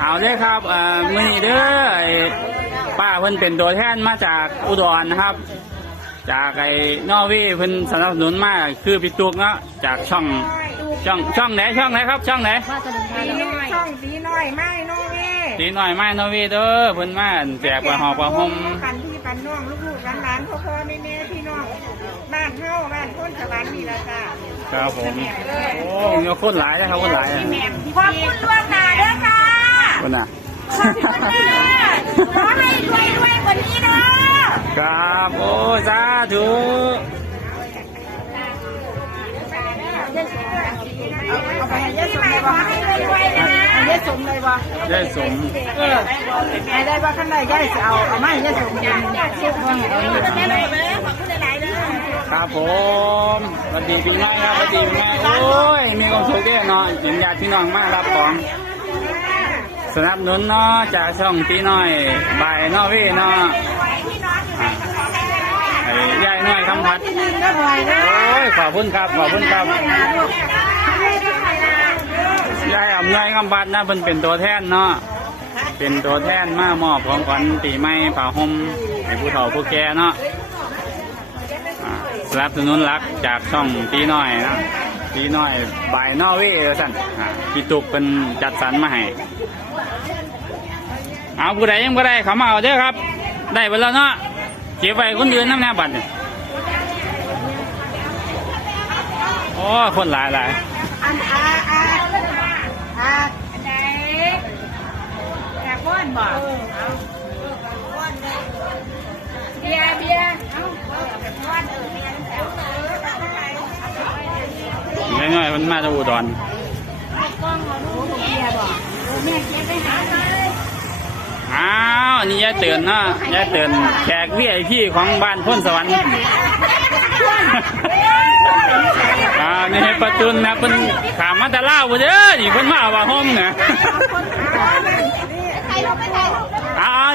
เอาเลยครับเอ่อมือนี้เด้อไอ้ป้าเพิ่นเป็นตัวแทนมาจากอุดรนะครับ จากไอ้นอร์เวย์เพิ่นสนับสนุนมาคือพี่ตุกเนาะจากช่องช่องช่องไหนช่องไหนครับ ช่องไหนตีน้อยช่องตีน้อยไม่โนเวตีหน่อยไม้นอร์เวย์เด้อเพิ่นมาแจกปลาหอกปลาหมกันพี่ปันน้องลูกๆหลานๆพ่อพ่อแม่แม่พี่น้องบ้านเฮาบ้านคนสวรรค์นี่ละจ้าครับผมโอ้มีคนหลายนะครับคนหลายอะ ขอบคุณล่วงหน้าเด้อค่ะ คนน่ะขอให้รวยรวยกว่านี้เด้อครับ โอ้สาธุเอาไปให้ยายสมเลยบ่ให้รวยๆนะให้ยายสมเลยบ่ได้สมเออให้ได้ว่าข้างในยายสิเอาเอามาให้ยายสมเป็นเชือกว่าเอานี่เอานี่ครับผมสวัสดีปีใหม่ครับสวัสดีปีใหม่โอ้ย มีความสุขแน่เนาะเห็นญาติพี่น้องมารับของ สนับสนุนเนาะจากช่องตีน้อยบายนอร์เวย์เนาะอ่าไอ้ยายน้อยคำพัดก็รวยนะโอ้ยขอบคุณครับขอบคุณครับยายอำนวยคำพัดนะเป็นเป็นตัวแทนเนาะเป็นตัวแทนมามอบของขวัญปีใหม่ผ่าห่มให้ผู้เฒ่าผู้แก่เนาะอ่าสนับสนุนรักจากช่องตีน้อยนะ ปีน้อยบายนอเวย์สั่นอ่าพี่ตุกเป็นจัดสรรมาให้เอาผู้ใดยังผู้ใดเขามาเอาเด้อครับ ได้ไปแล้วเนาะเก็บไว้คนอื่นน้ำแน่บัตรโอ้คนหลายหลาย อันอาอา มันมาจากอุดรกล้องเอาลูกเบียร์บ่แม่เก็บไปหามาเลยอ้าวอันนี่ยายเตือนเนาะยายเตือนแขกพี่ไอพี่ของบ้านพ้นสวรรค์อ่านี่ให้ประจุนนะเพิ่นขามมาแตะล่าวบ่เด้อนี่เพิ่นมาเอาว่าห้องเนี่ยใครลงไปถ่ายรูปอ้าว